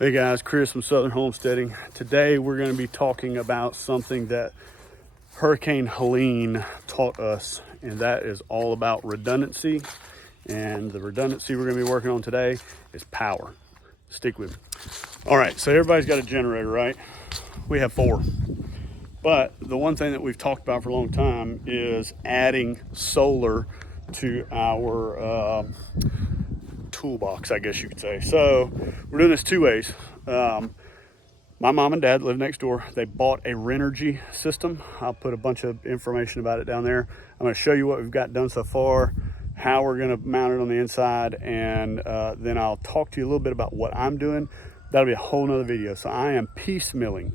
Hey guys, Chris from Southern Homesteading. Today we're going to be talking about something that Hurricane Helene taught us, and that is all about redundancy. And the redundancy we're going to be working on today is power. Stick with me. All right, so everybody's got a generator, right? We have 4. But the one thing that we've talked about for a long time is adding solar to our toolbox, I guess you could say. So we're doing this 2 ways. My mom and dad live next door. They bought a Renogy system. I'll put a bunch of information about it down there. I'm going to show you what we've got done so far, how we're going to mount it on the inside, and then I'll talk to you a little bit about what I'm doing. That'll be a whole nother video. So I am piecemealing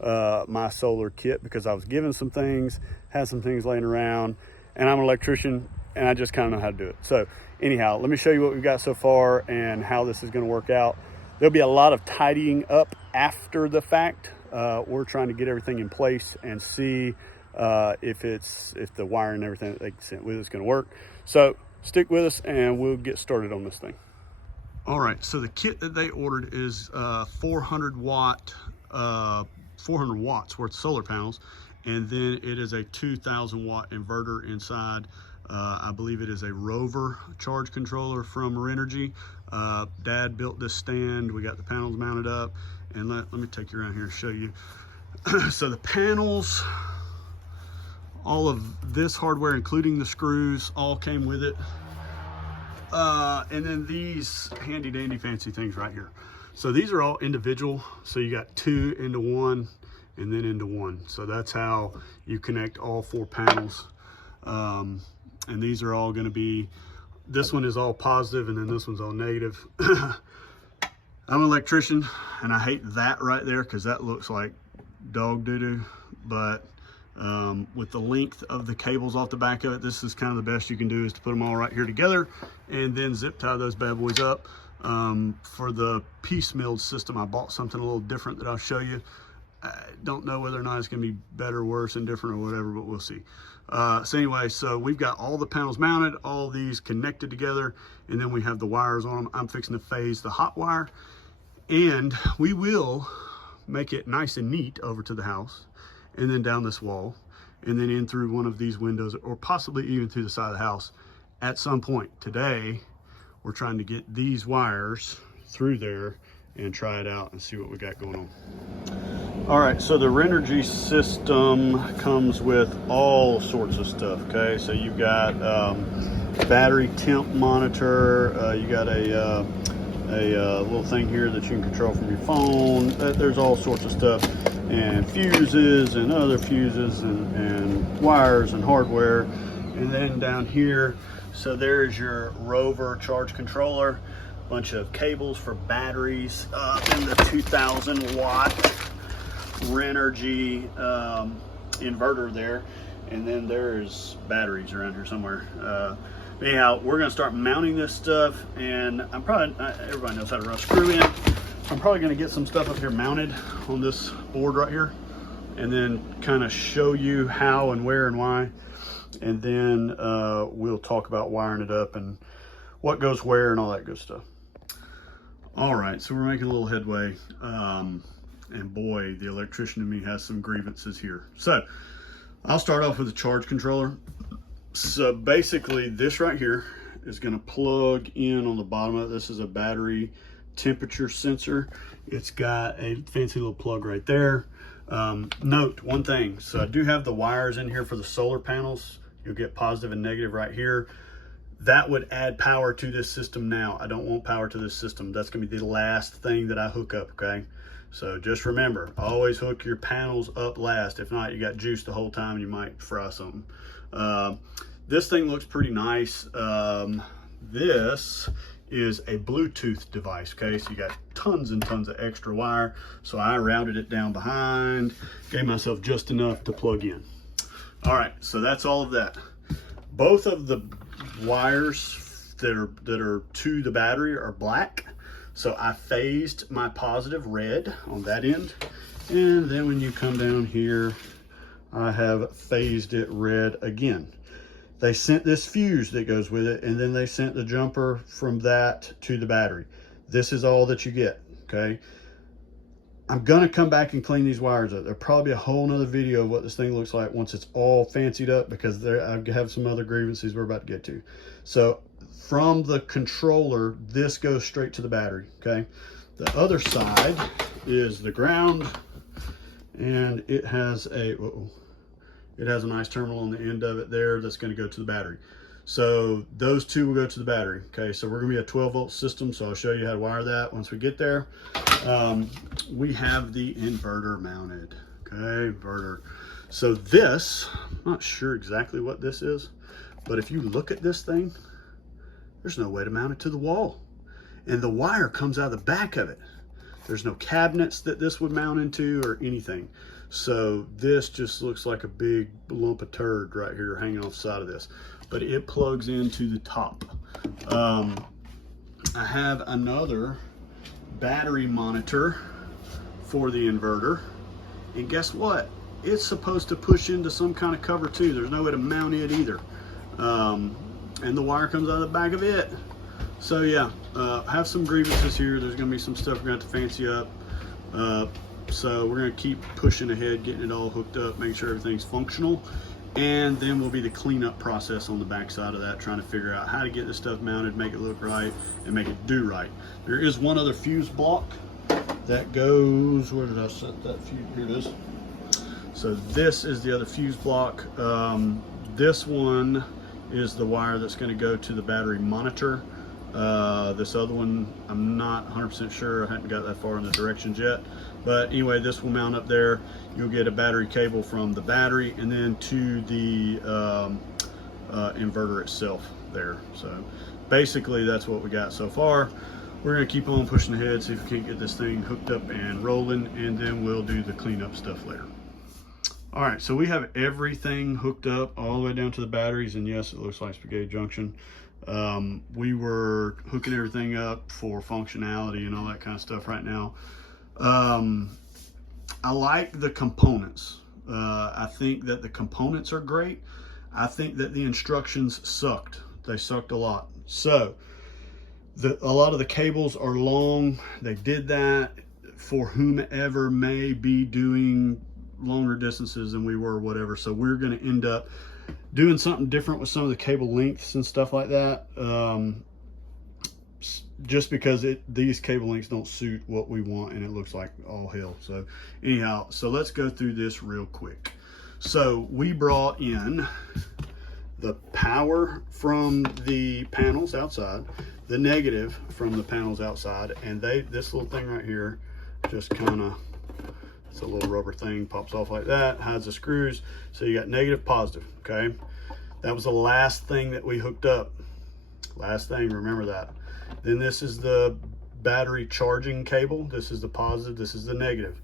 my solar kit because I was given some things, had some things laying around, and I'm an electrician and I just kind of know how to do it. So anyhow, let me show you what we've got so far and how this is going to work out. There'll be a lot of tidying up after the fact. We're trying to get everything in place and see if the wiring and everything that they sent with is going to work. So stick with us and we'll get started on this thing. All right, so the kit that they ordered is 400 watts worth of solar panels, and then it is a 2,000 watt inverter inside. I believe it is a Rover charge controller from Renogy. Dad built this stand. We got the panels mounted up, and let me take you around here and show you. So the panels, all of this hardware, including the screws, all came with it. And then these handy dandy fancy things right here. So these are all individual. So you got 2 into 1 and then into 1. So that's how you connect all 4 panels. And these are all going to be, this one is all positive and then this one's all negative. I'm an electrician and I hate that right there because that looks like dog doo-doo. But with the length of the cables off the back of it, this is kind of the best you can do, is to put them all right here together and then zip tie those bad boys up. For the piecemeal system, I bought something a little different that I'll show you. I don't know whether or not it's going to be better, worse, indifferent, or whatever, but we'll see. So anyway, so we've got all the panels mounted, all these connected together, and then we have the wires on them. I'm fixing to phase the hot wire, and we will make it nice and neat over to the house, and then down this wall, and then in through one of these windows, or possibly even through the side of the house at some point. Today, we're trying to get these wires through there and try it out and see what we got going on. All right, so the Renogy system comes with all sorts of stuff, okay? So you've got battery temp monitor, you got a little thing here that you can control from your phone. There's all sorts of stuff, and fuses and other fuses and wires and hardware. And then down here, so there's your Rover charge controller, bunch of cables for batteries, and the 2,000 watt Renogy inverter there, and then there's batteries around here somewhere. Anyhow, we're going to start mounting this stuff, and I'm probably, everybody knows how to run a screw in. I'm probably going to get some stuff up here mounted on this board right here, and then kind of show you how and where and why, and then we'll talk about wiring it up and what goes where and all that good stuff. All right, so we're making a little headway. And boy, the electrician in me has some grievances here. So I'll start off with the charge controller. So basically this right here is going to plug in on the bottom of it. This is a battery temperature sensor. It's got a fancy little plug right there. Note one thing. So I do have the wires in here for the solar panels. You'll get positive and negative right here. That would add power to this system now. I don't want power to this system. That's going to be the last thing that I hook up, okay? So just remember, always hook your panels up last. If not, you got juice the whole time, you might fry something. This thing looks pretty nice. This is a Bluetooth device, okay? So you got tons and tons of extra wire. So I rounded it down behind, gave myself just enough to plug in. All right, so that's all of that. Both of the wires that are to the battery are black. So I phased my positive red on that end. And then when you come down here, I have phased it red again. They sent this fuse that goes with it, and then they sent the jumper from that to the battery. This is all that you get, okay? I'm gonna come back and clean these wires up. There'll probably be a whole nother video of what this thing looks like once it's all fancied up, because I have some other grievances we're about to get to. So from the controller, this goes straight to the battery, okay? The other side is the ground, and it has a nice terminal on the end of it there that's going to go to the battery. So those two will go to the battery. Okay, so we're going to be a 12-volt system, so I'll show you how to wire that once we get there. We have the inverter mounted. Okay, inverter. So this, I'm not sure exactly what this is, but if you look at this thing, there's no way to mount it to the wall. And the wire comes out of the back of it. There's no cabinets that this would mount into or anything. So this just looks like a big lump of turd right here hanging off the side of this. But it plugs into the top. I have another battery monitor for the inverter. And guess what? It's supposed to push into some kind of cover too. There's no way to mount it either. And the wire comes out of the back of it. So yeah, have some grievances here. There's gonna be some stuff we're gonna have to fancy up. So we're gonna keep pushing ahead, getting it all hooked up, making sure everything's functional. And then will be the cleanup process on the back side of that, trying to figure out how to get this stuff mounted, make it look right, and make it do right. There is one other fuse block that goes, where did I set that fuse? Here it is. So this is the other fuse block. This one is the wire that's going to go to the battery monitor. This other one, I'm not 100% sure. I haven't got that far in the directions yet. But anyway, this will mount up there. You'll get a battery cable from the battery and then to the inverter itself there. So basically that's what we got so far. We're going to keep on pushing ahead, see if we can't get this thing hooked up and rolling, and then we'll do the cleanup stuff later. All right, so we have everything hooked up all the way down to the batteries, and yes, it looks like spaghetti junction. We were hooking everything up for functionality and all that kind of stuff right now. I like the components. I think that the components are great. I think that the instructions sucked. They sucked a lot. So a lot of the cables are long. They did that for whomever may be doing longer distances than we were, whatever. So we're going to end up doing something different with some of the cable lengths and stuff like that, just because these cable lengths don't suit what we want, and it looks like all hell. So anyhow, so let's go through this real quick. So we brought in the power from the panels outside, the negative from the panels outside, and this little thing right here just kind of, it's a little rubber thing, pops off like that, hides the screws. So you got negative, positive, okay? That was the last thing that we hooked up. Last thing, remember that. Then this is the battery charging cable. This is the positive, this is the negative.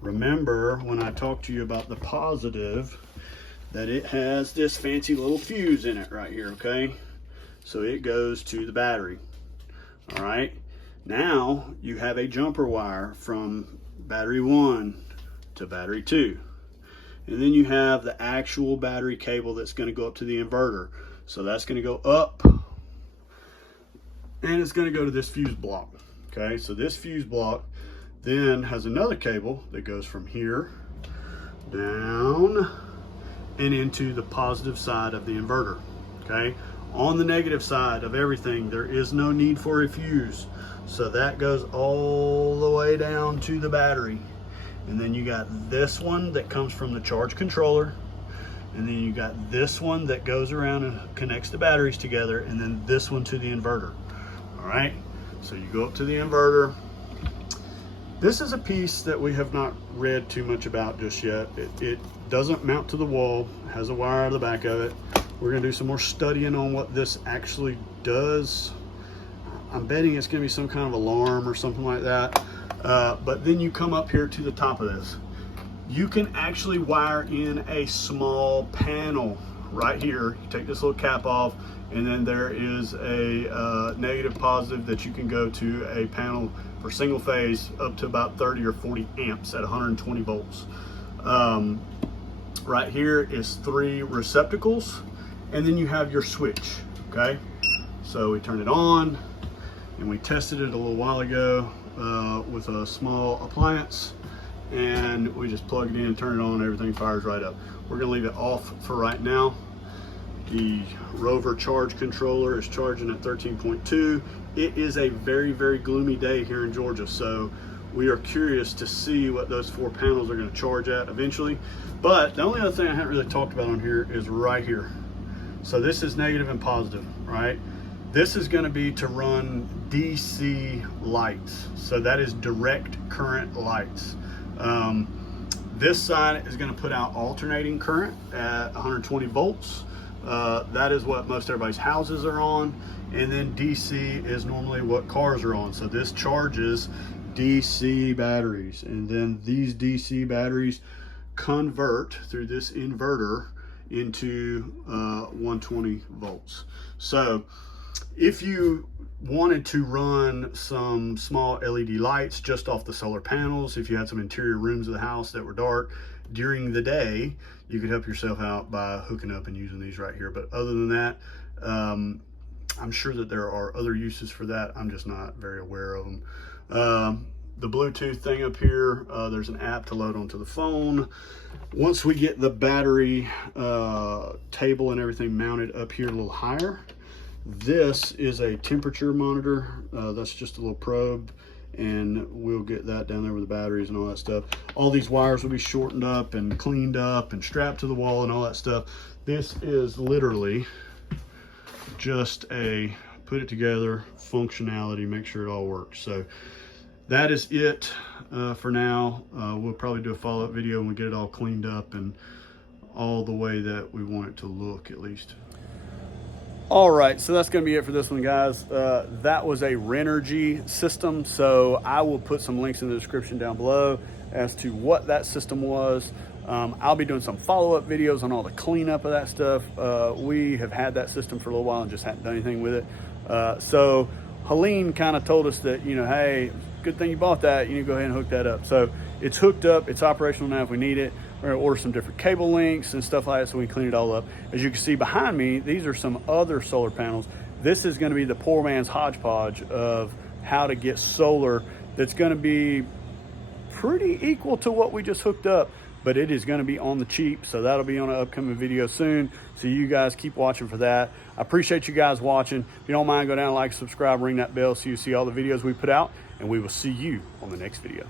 Remember when I talked to you about the positive, that it has this fancy little fuse in it right here, okay? So it goes to the battery, all right? Now you have a jumper wire from battery 1 to battery 2. And then you have the actual battery cable that's going to go up to the inverter. So that's going to go up, and it's going to go to this fuse block. Okay, so this fuse block then has another cable that goes from here down and into the positive side of the inverter. Okay, on the negative side of everything, there is no need for a fuse. So that goes all the way down to the battery. And then you got this one that comes from the charge controller. And then you got this one that goes around and connects the batteries together. And then this one to the inverter. All right, so you go up to the inverter. This is a piece that we have not read too much about just yet. It doesn't mount to the wall, has a wire out of the back of it. We're gonna do some more studying on what this actually does. I'm betting it's gonna be some kind of alarm or something like that. But then you come up here to the top of this. You can actually wire in a small panel right here. You take this little cap off, and then there is a negative positive that you can go to a panel for single phase up to about 30 or 40 amps at 120 volts. Right here is 3 receptacles, and then you have your switch, okay? So we turn it on, and we tested it a little while ago. with a small appliance, and we just plug it in, turn it on, everything fires right up. We're gonna leave it off for right now. The Rover charge controller is charging at 13.2. It is a very, very gloomy day here in Georgia, so we are curious to see what those 4 panels are going to charge at eventually. But the only other thing I haven't really talked about on here is right here. So this is negative and positive, right? This is going to be to run DC lights. So that is direct current lights. This side is going to put out alternating current at 120 volts. That is what most everybody's houses are on. And then DC is normally what cars are on. So this charges DC batteries, and then these DC batteries convert through this inverter into 120 volts. So if you wanted to run some small LED lights just off the solar panels, if you had some interior rooms of the house that were dark during the day, you could help yourself out by hooking up and using these right here. But other than that, I'm sure that there are other uses for that. I'm just not very aware of them. The Bluetooth thing up here, there's an app to load onto the phone. Once we get the battery table and everything mounted up here a little higher, this is a temperature monitor. That's just a little probe, and we'll get that down there with the batteries and all that stuff. All these wires will be shortened up and cleaned up and strapped to the wall and all that stuff. This is literally just a put it together functionality, make sure it all works. So that is it for now. We'll probably do a follow-up video when we get it all cleaned up and all the way that we want it to look, at least. All right, so that's going to be it for this one, guys. That was a Renogy system, so I will put some links in the description down below as to what that system was. I'll be doing some follow-up videos on all the cleanup of that stuff. We have had that system for a little while and just hadn't done anything with it. So Helene kind of told us that, you know, hey, good thing you bought that, you need to go ahead and hook that up. So it's hooked up, it's operational now if we need it. We're gonna order some different cable links and stuff like that so we can clean it all up. As you can see behind me, these are some other solar panels. This is gonna be the poor man's hodgepodge of how to get solar that's gonna be pretty equal to what we just hooked up, but it is gonna be on the cheap, so that'll be on an upcoming video soon. So you guys keep watching for that. I appreciate you guys watching. If you don't mind, go down, like, subscribe, ring that bell so you see all the videos we put out, and we will see you on the next video.